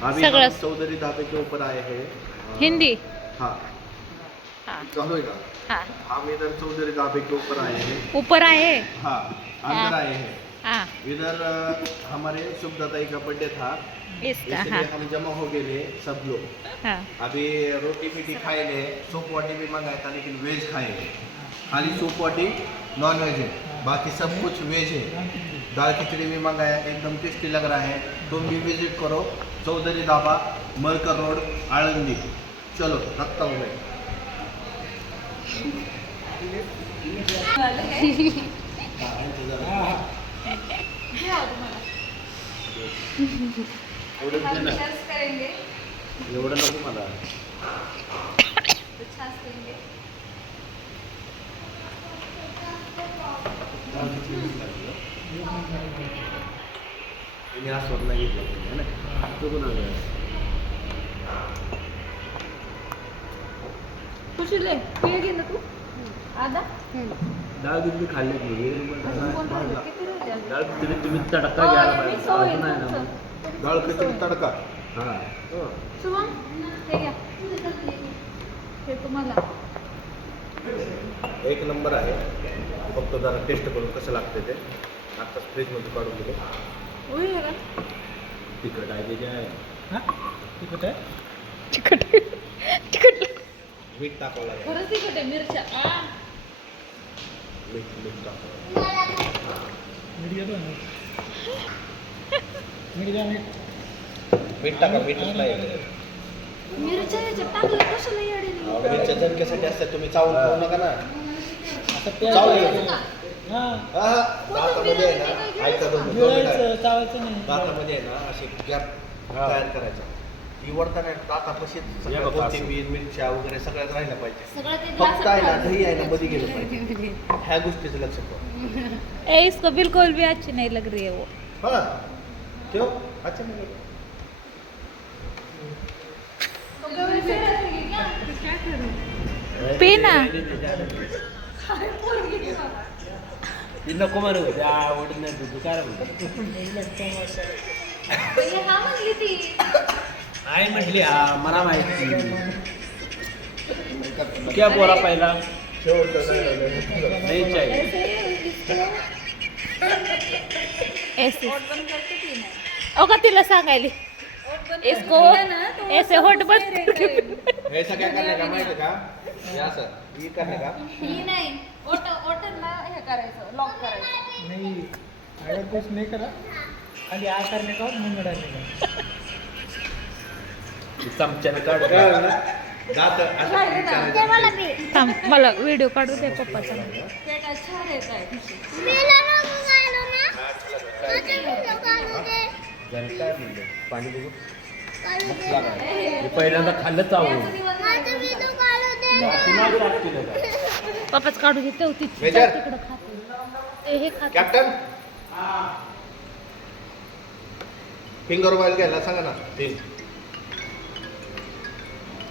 सगळं. चौधरी ढाबे के ऊपर आए हैं हिंदी. हाँ. चालू ना हाँ. हम इधर चौधरी ढाबे के ऊपर आए हैं. ऊपर आहे. हाँ. अंदर। आए हैं. इधर हमारे शुभदाताई का बर्थडे था. हाँ. हम जमा हो गए सब लोग. हाँ. अभी रोटी पीटी खाएंगे सूप वाटी भी मंगाया था लेकिन वेज खाएंगे खाली सूप वाटी नॉन वेज है. बाकी सब कुछ वेज है. दाल खिचड़ी भी मंगाया एकदम टेस्टी लग रहा है तुम भी विजिट करो चौधरी ढाबा मरकर रोड आळंदी. चलो रखता हूँ मैं एवढं नको मला. Thank you. मला मी हा स्वप्न घेतला पाहिजे, ना? तो कोण आला? खुशीले पिळे घे ना तू. डाळ खाल्ली? डाळ खिचडी तुम्ही तडका हो, घ्यायला मी पाहिजे सवय असं नाही ना. डाळ खिचडी तडका. हा. शुभम हे घ्या. हे तुम्हाला. एक नंबर आहे. फक्त जरा टेस्ट करून कसं लागते ते. आत्ताच फ्रीजमध्ये काढून दिले. हे? तिखट आहे त्याचे आहे. तिखट आहे? चिकट चिकट मीठ टाकावं लागेल. खरंच तिखट आहे मिरच्या. आ. मीठ मीठ टाकावं मीठ टाका मीठच नाही मिरच्या ह्याच्यात टाकलं कशाला येडे मिरच्या झणक्यासाठी असतात तुम्ही चावून खाऊ नका ना. चावलं हा हा दातामध्ये आहे ना ऐका दोन मिनिटं. दातामध्ये आहे ना असे गॅप हा. तयार करायचा. निवडताना दातापाशी सगळ्या बघा, असं. कोथिंबीर मिरच्या वगैरे सगळ्यात राहिलं पाहिजे. सगळं ते फक्त आहे ना दही आहे ना मध्ये गेलं पाहिजे. ह्या गोष्टीचं लक्ष ठेवा. ए इसको बिल्कुल भी अच्छी नहीं लग रही है वो. हा. ठेव. अच्छा नाही पी ना ती नको म्हणू ते आवडत नाही तू काय म्हणतो हा म्हणली ती आई म्हटली हा मला माहिती क्या बोला पहिला नाही चाहिए तिला सांगायली इसको ऐसे होट बंद का माहिती का असं करणे का ही नाही ओट ओटरला हे करायचं लॉक करायचं. नहीं अगर कुछ नहीं करा. खाली आ करने का और मुंह में डालने का चमच्यानं काढ. काय झालं? ना? दात असं विचारायचं. थांब मला व्हिडिओ काढू दे पप्पाचा. पेटा छान येत आहे जरा काय म्हणलं? पाणी बघू. हे पहिल्यांदा खाल्लं चावून पुन्हा स्टार्ट केलं का पप्पाच काढू दे तेव ती मेजर. तिकडं खाते. ते हे खाते. कॅप्टन. फिंगर ऑइल घ्यायला सांगा ना. तीन.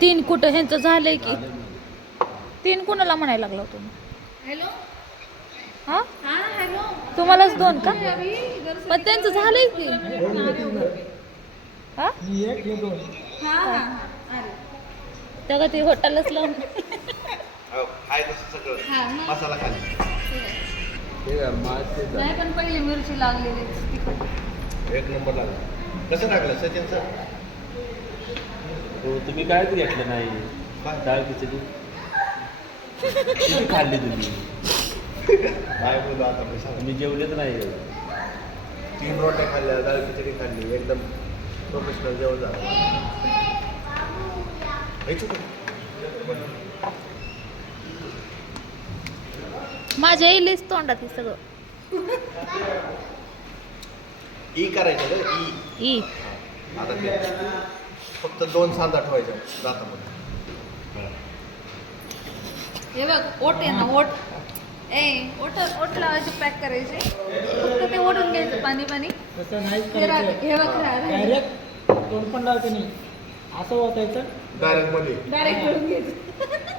तीन कुठं? ह्यांचं झालंय की. तीन कुणाला म्हणायला लागला तुम्ही हॅलो? हा? हा हॅलो? तुम्हालाच दोन का? पण त्यांचं झालंय की. हा? हा हा तेव्हा ते हॉटेलच लावून. हो, आहे तसं सगळं. मसाला खाली. नाही पण पहिली मिरची लागलेली एक नंबर लागला. कसं टाकलं सचिन सर? हो तुम्ही कायच घेतलं नाही. काय? डाळ खिचडी. किती खाल्ली तुम्ही? काय बोलू आता मी जेवलेच नाही. तीन रोट्या खाल्ल्या डाळ खिचडी खाल्ली एकदम प्रोफेशनल जेवण झालं. माझ्या येईलच तोंडात हे सगळं. ई करायचं ई. ई. आता ते फक्त दोन सांदा ठेवायच्या दातामध्ये. हे बघ ओट आहे ना ओट. ए ओट ओट लावायचे पॅक करायचे. फक्त ते ओढून घ्यायचं पाणी पाणी तसं हे राहते, करायचं. हे बघ राहते. डायरेक्ट तोंड पण लावते नाही असं वाचायचं डायरेक्टमध्ये. डायरेक्ट ओढून घ्यायचं.